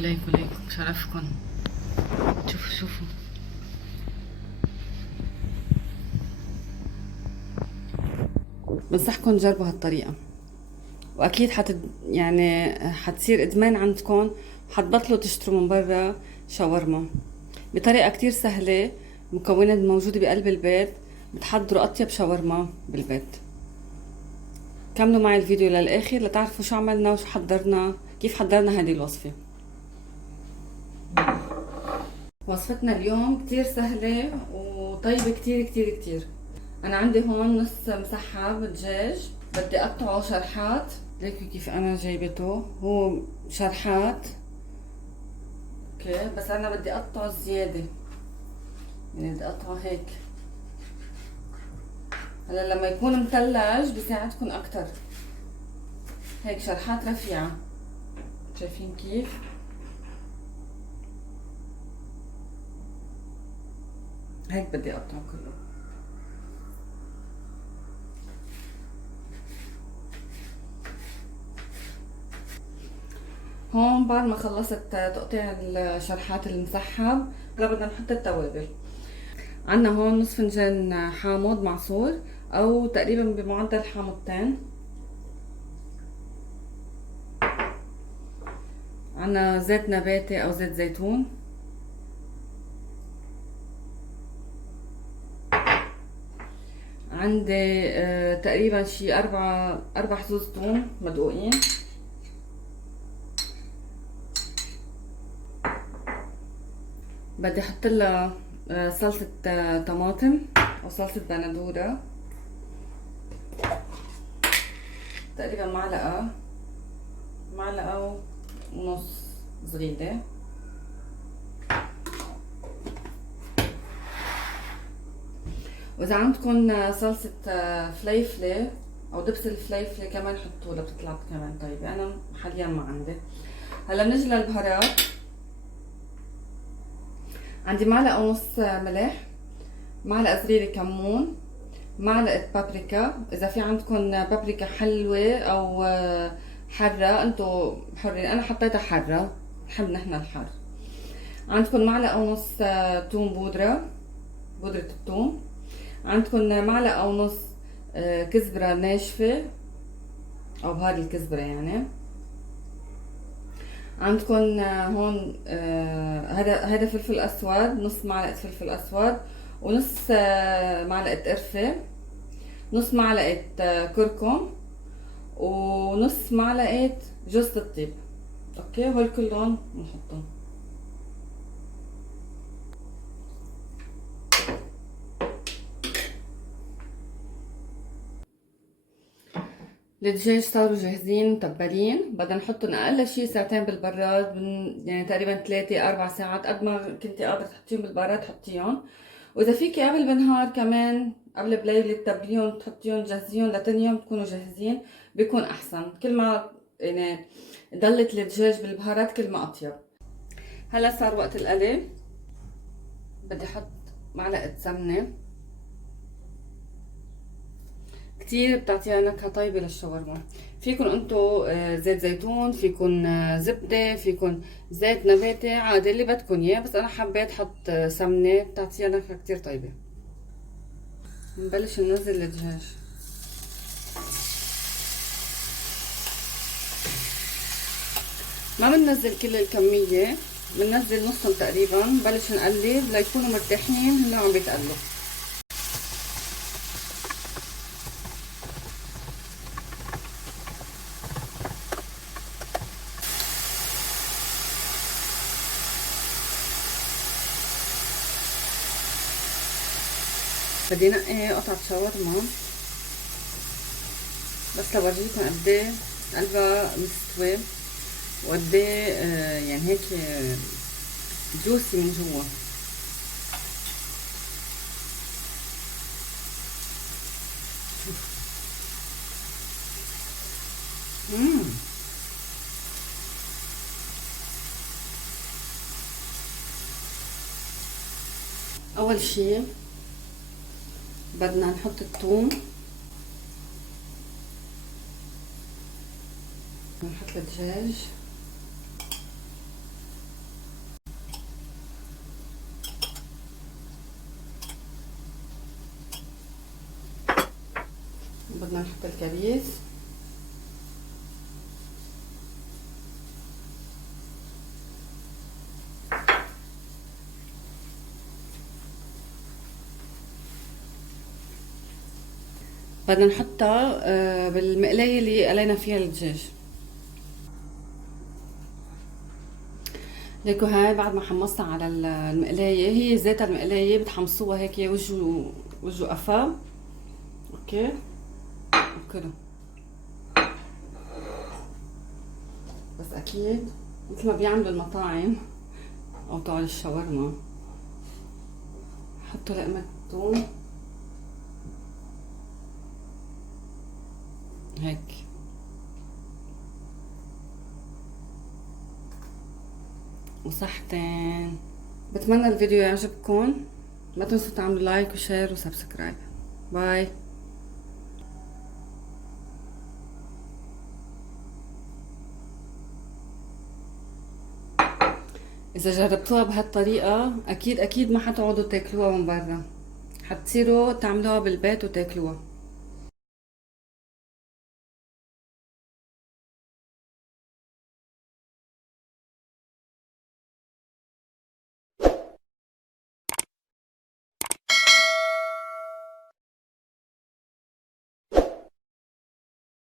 ليكوا بشرفكن. شوفوا بنصحكن تجربوا هالطريقة، واكيد يعني حتصير ادمان عندكم، حتبطلوا تشتروا من برا شاورما. بطريقة كتير سهلة، مكونات موجودة بقلب البيت، بتحضروا اطيب شاورما بالبيت. كملوا معي الفيديو للاخر لتعرفوا شو عملنا وشو حضرنا، كيف حضرنا هذه الوصفة. وصفتنا اليوم كتير سهلة وطيبة كتير. انا عندي هون نص مسحب دجاج، بدي اقطعه شرحات. ليكوا كيف انا جايبته، هو شرحات اوكي، بس انا بدي اقطعه زيادة، يعني بدي اقطعه هيك. هلا لما يكون مثلج بيساعدكم اكتر. هيك شرحات رفيعة، شايفين كيف؟ هيك بدي اقطعه كله. هون بعد ما خلصت تقطيع الشرحات المسحب، هلا بدنا نحط التوابل. عنا هون نص فنجان حامض معصور، او تقريبا بمعدل حامضتين. عنا زيت نباتي او زيت زيتون. عندي تقريبا شي اربع حزوز ثوم مدقوقين. بدي احط لها صلصة طماطم او صلصة بندورة، تقريبا معلقة ونص صغيرة. واذا عندكم صلصة فليفلة او دبس الفليفلة كمان حطوا لها، بتطلع كمان طيبة. انا حاليا ما عندي. هلا بنجي للبهارات. عندي معلقة ونص ملح، معلقة صغيرة كمون، معلقة بابريكا. اذا في عندكم بابريكا حلوة او حرة انتو حرين، انا حطيتها حرة، نحب نحن الحر. عندكم معلقة ونص توم بودرة الثوم. عندكم معلقة ونص كزبرة ناشفة او بهار الكزبرة يعني. عندكم هون هذا فلفل اسود، نص معلقة فلفل اسود، ونص معلقة قرفة، نص معلقة كركم، ونص معلقة جوز الطيب. اوكي، هول كلهم بنحطهم. الدجاج صاروا جاهزين متبلين، بدنا نحطهم اقل شيء ساعتين بالبراد، يعني تقريبا 3 4 ساعات، قد ما كنتي قادرة تحطيهم بالبراد حطيهم. واذا فيكي قبل بنهار كمان، قبل بليلة تتبليهم تحطيهم تجهزيهم لتاني يوم تكونوا جاهزين، بيكون احسن. كل ما يعني ضلت الدجاج بالبهارات كل ما اطيب. هلا صار وقت القلي. بدي احط معلقة سمنة، كتير بتعطيها نكهة طيبة للشاورما. فيكن انتو زيت زيتون، فيكن زبدة، فيكن زيت نباتي، عادي اللي بدكن اياه، بس انا حبيت حط سمنة بتعطيها نكهة كتير طيبة. نبلش ننزل الدجاج. ما بننزل كل الكمية، بننزل نصهم تقريبا، بلش نقلب ليكونوا مرتاحين هن عم بيتقلوا. بدي نقي قطعة شاورما بس لورجيكم قد ايه قلبها مستوي، وقد ايه يعني هيك جوسي من جوا. اول شي بدنا نحط الثوم، نحط الدجاج، بدنا نحط الكبيس. بدنا نحطها بالمقلاية اللي قلينا فيها الدجاج. ليكو هاي بعد ما حمصتها على المقلاية، هي ذاتها المقلاية بتحمصوها هيك وجه قفا. اوكي وكده. بس اكيد مثل ما بيعملوا المطاعم او تاع الشاورما، حطوا لقمة ثوم هيك. وصحتين. بتمنى الفيديو يعجبكم، ما تنسوا تعملوا لايك وشير وسبسكرايب. باي. اذا جربتوها بهالطريقة اكيد ما حتقعدوا تاكلوها من برا، حتصيروا تعملوها بالبيت وتاكلوها.